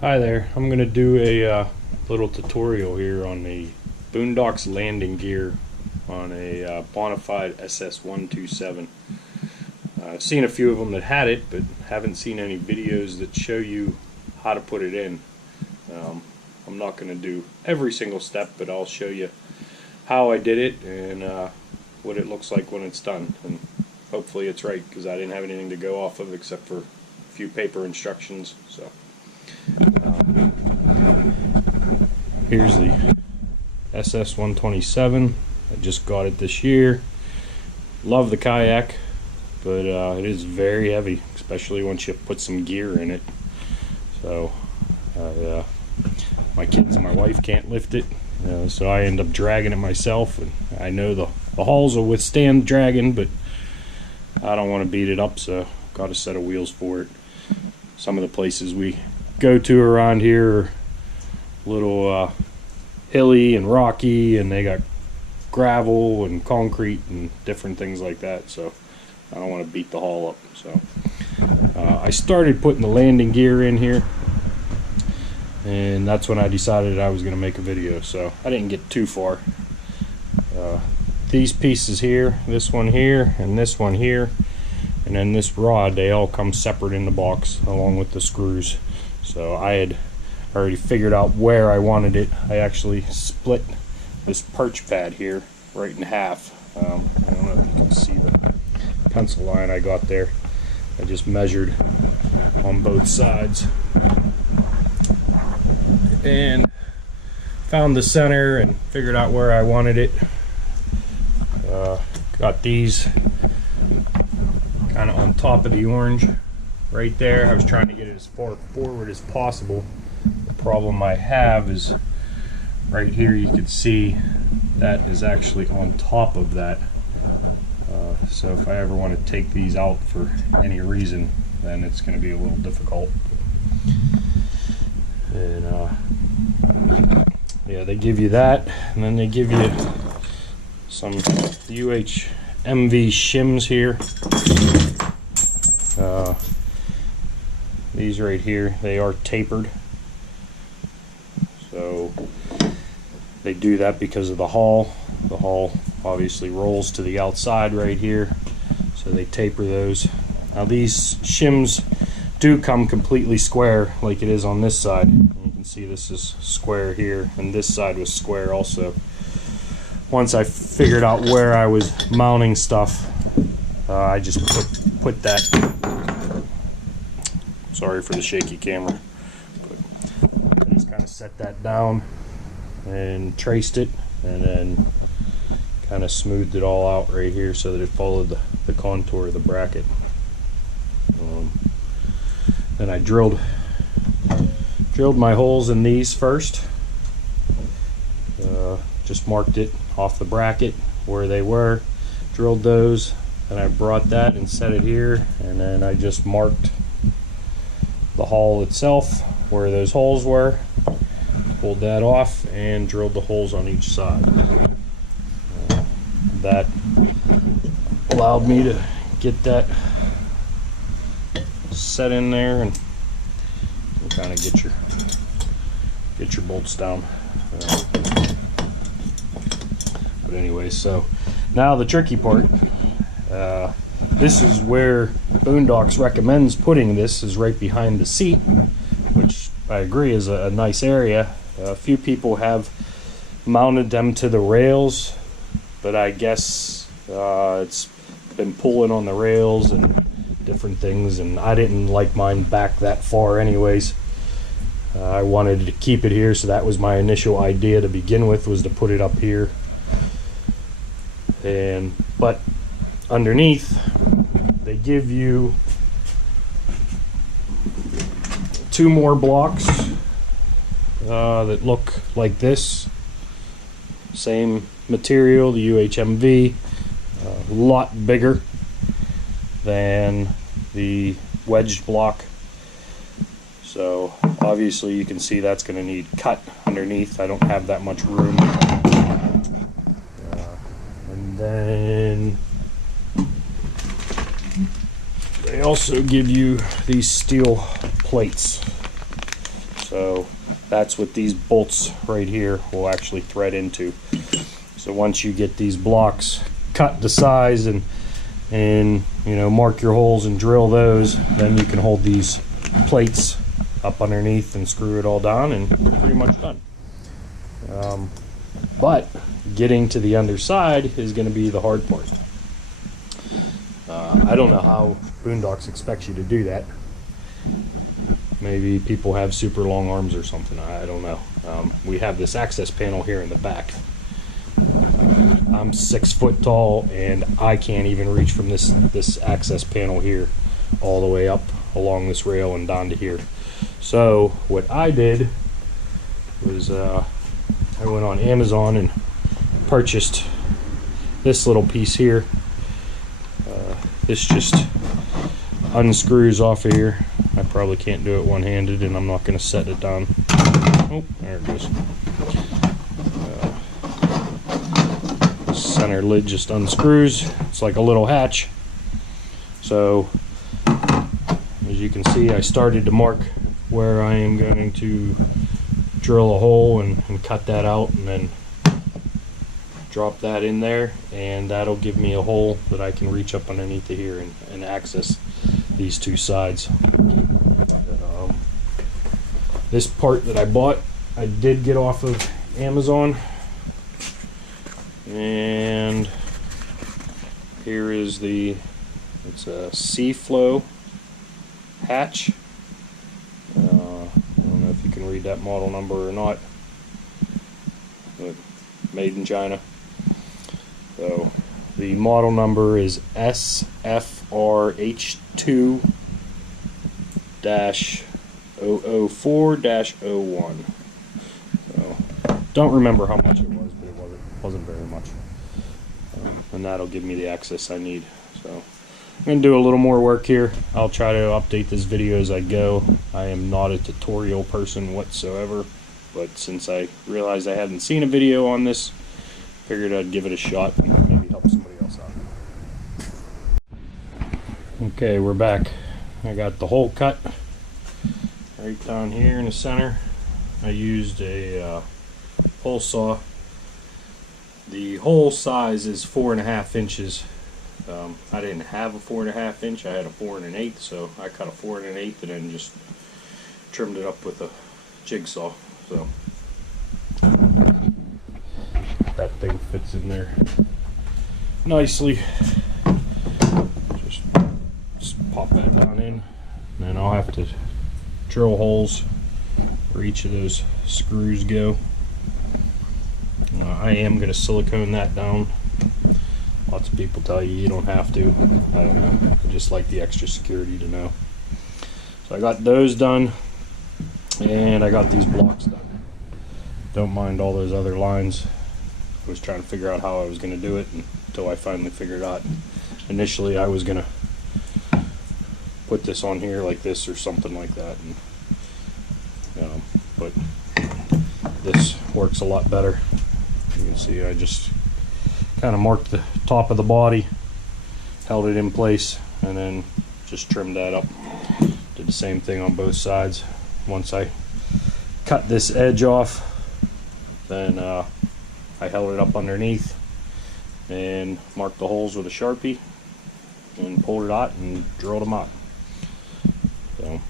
Hi there, I'm going to do a little tutorial here on the Boonedox landing gear on a Bonafide SS127. I've seen a few of them that had it, but haven't seen any videos that show you how to put it in. I'm not going to do every single step, but I'll show you how I did it and what it looks like when it's done. And hopefully it's right, because I didn't have anything to go off of except for a few paper instructions. So. Here's the SS127. I just got it this year. Love the kayak, but it is very heavy, especially once you put some gear in it. So my kids and my wife can't lift it, so I end up dragging it myself. And I know the hulls will withstand dragging, but I don't want to beat it up, so got a set of wheels for it. Some of the places we go to around here are a little hilly and rocky, and they got gravel and concrete and different things like that, so I don't want to beat the hull up. So I started putting the landing gear in here, and that's when I decided I was going to make a video, so I didn't get too far. These pieces here, this one here and this one here, and then this rod, they all come separate in the box along with the screws. So I had already figured out where I wanted it. I actually split this perch pad here right in half. I don't know if you can see the pencil line I got there. I just measured on both sides and found the center and figured out where I wanted it. Got these kind of on top of the orange right there. I was trying to get it as far forward as possible. The problem I have is right here, you can see that is actually on top of that. So if I ever want to take these out for any reason, then it's going to be a little difficult. And yeah, they give you that, and then they give you some UHMV shims here. These right here, they are tapered, so they do that because of the hull. The hull obviously rolls to the outside right here, so they taper those. Now these shims do come completely square like it is on this side. You can see this is square here, and this side was square also. Once I figured out where I was mounting stuff, I just put that, sorry for the shaky camera, but I just kind of set that down and traced it, and then kind of smoothed it all out right here so that it followed the contour of the bracket. Then I drilled my holes in these first. Just marked it off the bracket where they were, drilled those, and I brought that and set it here, and then I just marked the hull itself where those holes were, pulled that off, and drilled the holes on each side. That allowed me to get that set in there and kind of get your bolts down. But anyway, so now the tricky part. This is where Boonedox recommends putting this, is right behind the seat, which I agree is a nice area. A few people have mounted them to the rails, but I guess it's been pulling on the rails and different things, and I didn't like mine back that far anyways. I wanted to keep it here, so that was my initial idea to begin with, was to put it up here. But underneath they give you 2 more blocks that look like this, same material, the UHMV, a lot bigger than the wedged block. So obviously you can see that's going to need cut underneath. I don't have that much room. And then they also give you these steel plates. So So that's what these bolts right here will actually thread into. So once you get these blocks cut to size and you know, mark your holes and drill those, then you can hold these plates up underneath and screw it all down, and you're pretty much done. But getting to the underside is going to be the hard part. I don't know how Boonedox expects you to do that. Maybe people have super long arms or something, I don't know. We have this access panel here in the back. I'm 6 foot tall, and I can't even reach from this access panel here all the way up along this rail and down to here. So what I did was I went on Amazon and purchased this little piece here. This just unscrews off of here. I probably can't do it one-handed, and I'm not going to set it down. Oh, there it goes. The center lid just unscrews. It's like a little hatch. So as you can see, I started to mark where I am going to drill a hole and cut that out, and then drop that in there, and that'll give me a hole that I can reach up underneath of here and access these two sides. This part that I bought, I did get off of Amazon, and here is it's a C-flow hatch. I don't know if you can read that model number or not, but made in China. So the model number is SFRH2-004-01. So don't remember how much it was, but it wasn't very much. And that'll give me the access I need. So I'm going to do a little more work here. I'll try to update this video as I go. I am not a tutorial person whatsoever, but since I realized I hadn't seen a video on this, figured I'd give it a shot and maybe help somebody else out. Okay, we're back. I got the hole cut right down here in the center. I used a hole saw. The hole size is 4.5 inches. I didn't have a 4.5 inch. I had a 4 1/8, so I cut a 4 1/8 and then just trimmed it up with a jigsaw. So that thing fits in there nicely. Just pop that down in, and then I'll have to drill holes where each of those screws go. I am going to silicone that down. Lots of people tell you don't have to. I don't know. I just like the extra security to know. So I got those done, and I got these blocks done. Don't mind all those other lines. I was trying to figure out how I was going to do it until I finally figured out. Initially I was going to put this on here like this or something like that, but this works a lot better. You can see I just kind of marked the top of the body, held it in place, and then just trimmed that up. Did the same thing on both sides. Once I cut this edge off, then I held it up underneath and marked the holes with a Sharpie and pulled it out and drilled them out. So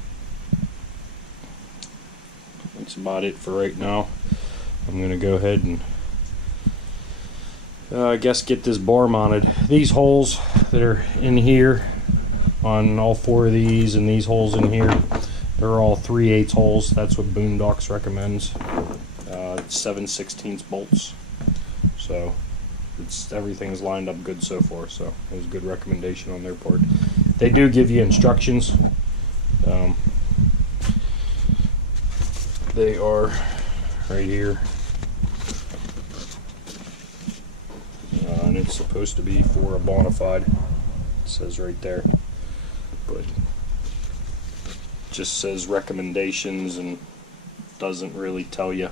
that's about it for right now. I'm going to go ahead and I guess get this bar mounted. These holes that are in here on all 4 of these and these holes in here, they're all 3/8 holes. That's what Boonedox recommends. 7/16 bolts. So everything's lined up good so far, so it was a good recommendation on their part. They do give you instructions. They are right here, and it's supposed to be for a Bonafide. It says right there, but it just says recommendations and doesn't really tell you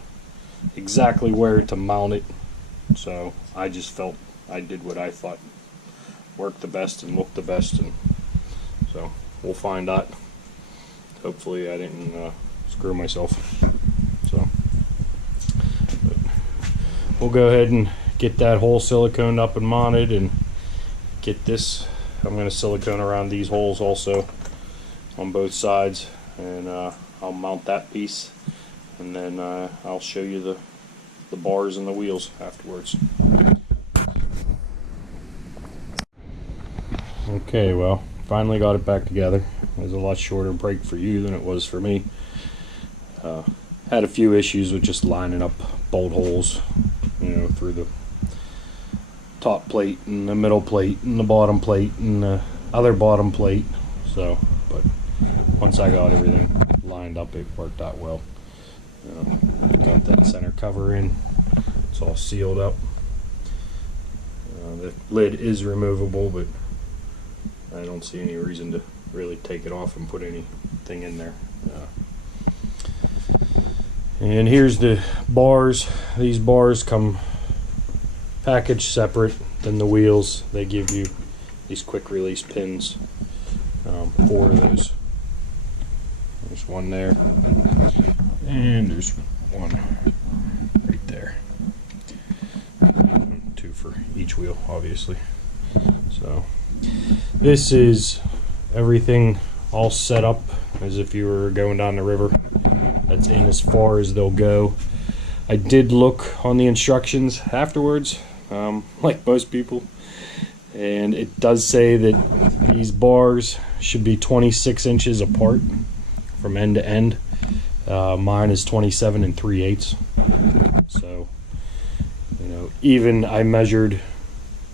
exactly where to mount it. So I just felt I did what I thought worked the best and looked the best, and so we'll find out. Hopefully I didn't screw myself. So but we'll go ahead and get that hole siliconed up and mounted, and get this. I'm going to silicone around these holes also on both sides, and I'll mount that piece, and then I'll show you the bars and the wheels afterwards. Okay, well, finally got it back together. It was a lot shorter break for you than it was for me. Had a few issues with just lining up bolt holes, you know, through the top plate and the middle plate and the bottom plate and the other bottom plate. So, but once I got everything lined up, it worked out well. Got that center cover in. It's all sealed up. The lid is removable, but I don't see any reason to really take it off and put anything in there. And here's the bars. These bars come packaged separate than the wheels. They give you these quick release pins, 4 of those. There's one there, and there's one right there. 2 for each wheel, obviously. So this is everything all set up as if you were going down the river. That's in as far as they'll go. I did look on the instructions afterwards, like most people, and it does say that these bars should be 26 inches apart from end to end. Mine is 27 3/8. So, you know, even I measured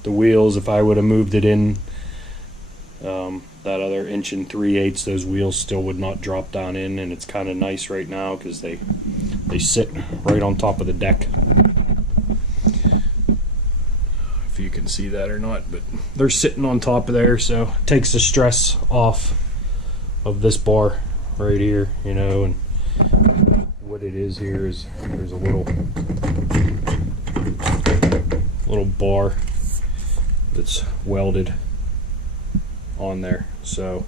the wheels. If I would have moved it in that other 1 3/8, those wheels still would not drop down in, and it's kind of nice right now because they sit right on top of the deck. If you can see that or not, but they're sitting on top of there, so it takes the stress off of this bar right here, you know. And what it is here is there's a little bar that's welded on there. So,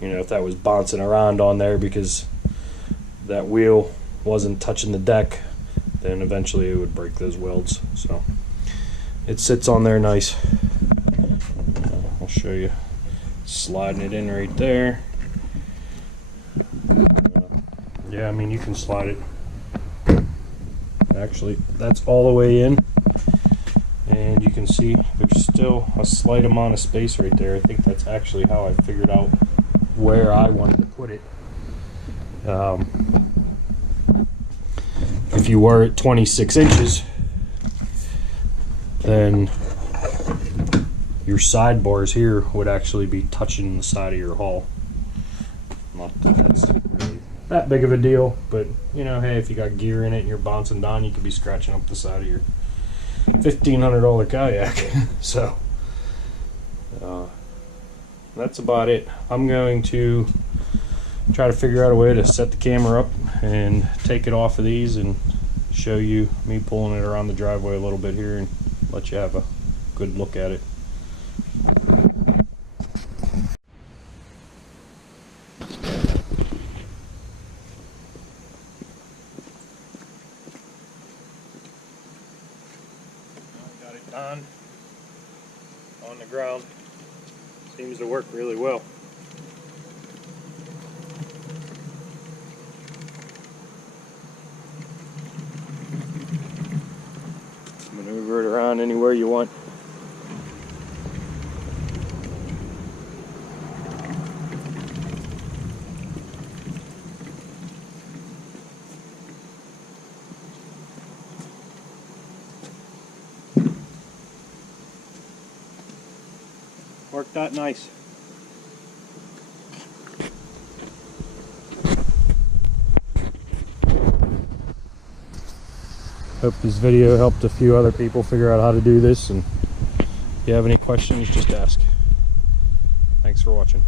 you know, if that was bouncing around on there because that wheel wasn't touching the deck, then eventually it would break those welds. So it sits on there nice. I'll show you, sliding it in right there. Yeah, I mean, you can slide it. Actually, that's all the way in, and you can see there's still a slight amount of space right there. I think that's actually how I figured out where I wanted to put it. If you were at 26 inches, then your sidebars here would actually be touching the side of your hull. Not that that's really that big of a deal, but you know, hey, if you got gear in it and you're bouncing down, you could be scratching up the side of your $1,500 kayak. So that's about it. I'm going to try to figure out a way to set the camera up and take it off of these and show you me pulling it around the driveway a little bit here and let you have a good look at it. Got it done on the ground. Seems to work really well. Maneuver it around anywhere you want. Worked out nice. Hope this video helped a few other people figure out how to do this, and if you have any questions, just ask. Thanks for watching.